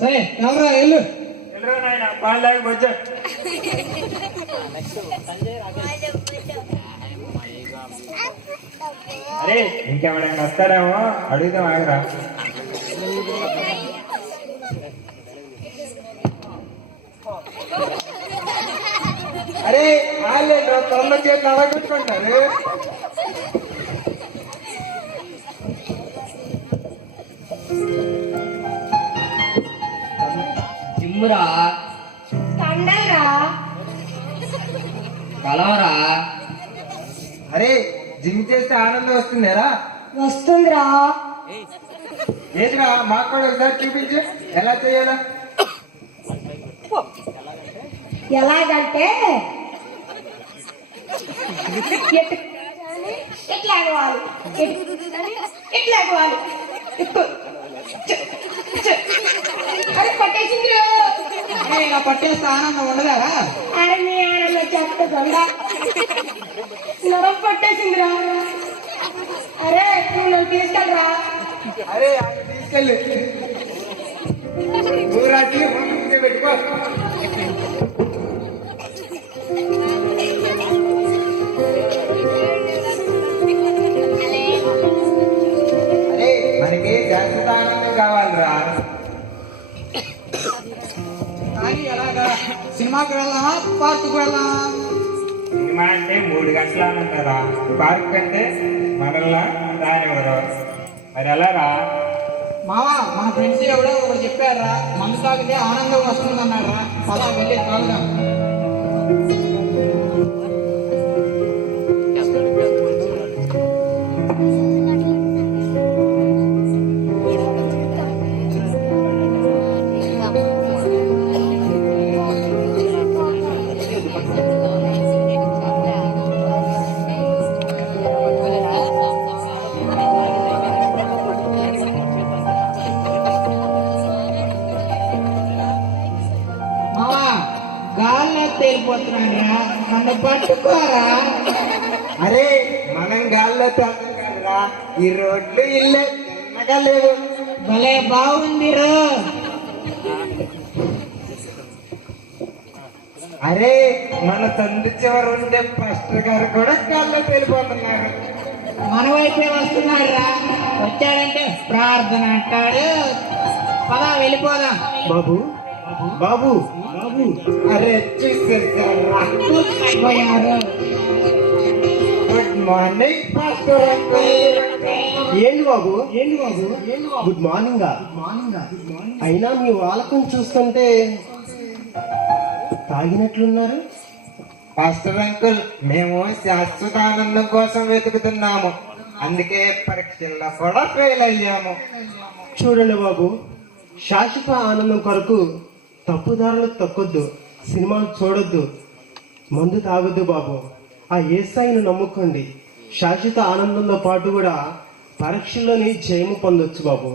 సరే ఎవరా వెళ్ళు. నాయన పాలు తాగి వచ్చా. అరే ఇంకెవడైనా వస్తారేమో అడుగుదాం ఆగరా. అరే వాళ్ళే తొందర చేతి అడగొట్టుకుంటారు. జిమ్మురా, తండరా, కలవరా. అరే జిమ్ చేస్తే ఆనందం వస్తుందేరా? వస్తుందిరా. ఏదిరా మాకు కూడా ఒకసారి చూపించు ఎలా చేయాలా. ఎలాగంటే ఎట్లా ఎగవాలి, ఎట్లా ఎగవాలి. అరే పట్టేసింది. ఇలా పట్టేస్తే ఆనందం ఉండదారా? అరే నీ ఆనందం చెప్తుందా, నరం పట్టేసిందిరా. అరే నువ్వు నన్ను తీసుకెళ్ళరా. అరే అది తీసుకెళ్ళి ఊరాచి పెట్టుకో. అరే మనకి శాశ్వత ఆనందం కావాలిరా. కానీ ఎలాగా? సినిమాకి వెళ్దామా, పార్కుకి వెళ్దామా? సినిమా అంటే 3 గంటలు అన్నారా, పార్క్ అంటే మనల్లా రానివ్వరు. మరి ఎలా రా? మావా మన ఫ్రెండ్స్ ఎవడో ఒకటి చెప్పారా, మందు తాగితే ఆనందం వస్తుంది అన్నారా. పదా వెళ్ళి తాగుదాం. గాల్లో తేలిపోతున్నారా, నన్ను పట్టుకోరా. అరే మనం గాల్లో తాగరా, ఈ రోడ్లు ఇల్లే తిన్నగా లేవు. భలే బాగుందిరో. అరే మన సందు చివరి ఉండే పాస్టర్ గారు కూడా గాల్లో తేలిపోతున్నారు. మన వైపే వస్తున్నాడు రా. వచ్చాడంటే ప్రార్థన అంటాడు. పదా వెళ్ళిపోదాం. బాబు బాబు బాబు, అరే చూసేసారా, అయిపోయారు. Good morning pastor uncle. ఏంటి బాబు, గుడ్ మార్నింగ్. అయినా మీ వాళ్ళకం చూస్తుంటే తాగినట్లున్నారు. పాస్టర్ అంకుల్, మేము శాశ్వత ఆనందం కోసం వెతుకుతున్నాము, అందుకే పరీక్షల్లో కూడా ఫెయిల్ అయ్యాము. చూడండి బాబు, శాశ్వత ఆనందం కొరకు తప్పుదారులు తొక్కొద్దు, సినిమాలు చూడొద్దు, మందు తాగొద్దు బాబు. ఆ యేసయ్యను నమ్ముకోండి. శాశ్వత ఆనందంతో పాటు కూడా పరీక్షల్లోని జయము పొందొచ్చు బాబు.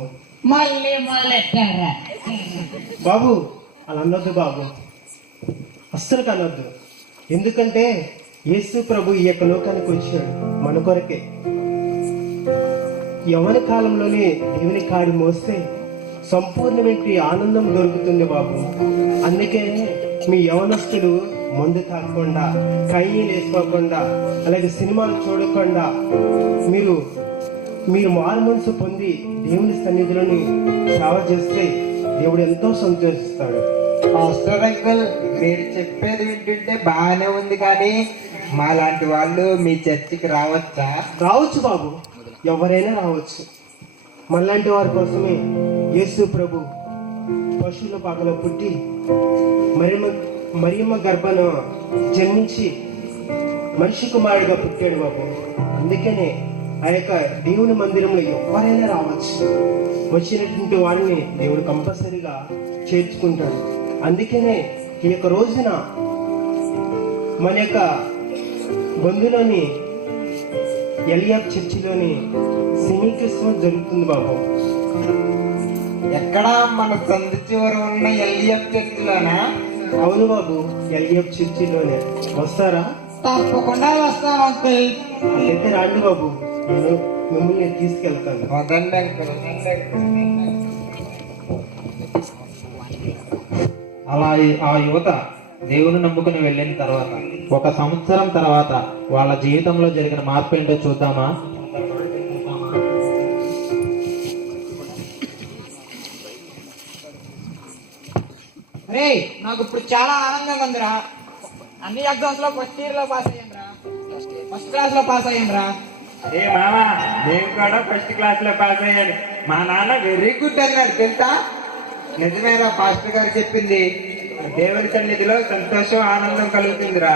మళ్ళీ మొదలెట్టారా? బాబు అలా అనొద్దు బాబు, అస్సలు అనొద్దు. ఎందుకంటే యేసు ప్రభు ఈ యొక్క లోకానికి వచ్చాడు మన కొరకే. యవ్వన కాలంలోనే దేవుని కాడి మోస్తే సంపూర్ణమైన ఆనందం దొరుకుతుంది బాబు. అందుకే మీ యవనస్తులు మందు తాగకుండా, కయ్యలు వేసుకోకుండా, అలాగే సినిమాలు చూడకుండా మీరు మారు మనసు పొంది దేవుని సన్నిధిలోని సేవ చేస్తే దేవుడు ఎంతో సంతోషిస్తాడు. పాస్టర్ అంకుల్, మీరు చెప్పేది వింటుంటే బాగానే ఉంది, కానీ మాలాంటి వాళ్ళు మీ చర్చికి రావచ్చా? రావచ్చు బాబు, ఎవరైనా రావచ్చు. మనలాంటి వారి కోసమే యేసు ప్రభు పశువుల పాకలో పుట్టి మరియమ్మ గర్భను జన్మించి మనిషి కుమారుడిగా పుట్టాడు బాబు. అందుకనే ఆ యొక్క దేవుని మందిరంలో ఎవరైనా రావచ్చు. వచ్చినటువంటి వారిని దేవుడు కంపల్సరీగా చేర్చుకుంటాడు. అందుకనే ఈ యొక్క రోజున మన యొక్క బంధులోని ఎలియాబ్ చర్చిలోని సెమీ క్రిస్మస్ జరుగుతుంది బాబు. ఎక్కడ? మన సందు చివరి ఉన్న ఎల్ఎఫ్ చర్చిలోనా? అవును బాబు, ఎలియాబ్ చర్చిలోనే. వస్తారా? తప్పకుండా వస్తాం అంకుల్. అయితే రండి బాబు, నేను మిమ్మల్ని తీసుకెళ్తాను. వదండి అంకుల్. అలా ఆ యువత దేవుని నమ్ముకుని వెళ్ళిన తర్వాత 1 సంవత్సరం తర్వాత వాళ్ళ జీవితంలో జరిగిన మార్పు ఏంటో చూద్దామా? రే నాకు ఇప్పుడు చాలా ఆనందంగా ఉందిరా. అన్ని ఎగ్జామ్స్ లో ఫస్ట్ ఇయర్ లో పాస్ అయ్యాను రా. ఫస్ట్ క్లాస్ లో పాస్ అయ్యాను రా. ఏ మామ, నేను కూడా ఫస్ట్ క్లాస్ లో పాస్ అయ్యాను. మా నాన్న వెరీ గుడ్ అన్నాడు తెలుసా. నిజమేరా పాస్టర్ గారు చెప్పింది. దేవుని సన్నిధిలో సంతోషం ఆనందం కలుగుతుందిరా.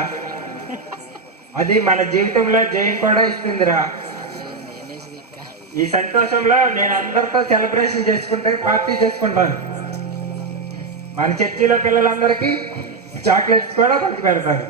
అది మన జీవితంలో జయం కూడా ఇస్తుందిరా. ఈ సంతోషంలో నేను అందరితో సెలబ్రేషన్ పార్టీ చేసుకుంటాను. మన చర్చిలో పిల్లలందరికీ చాక్లెట్స్ కూడా పంచి పెడతాను.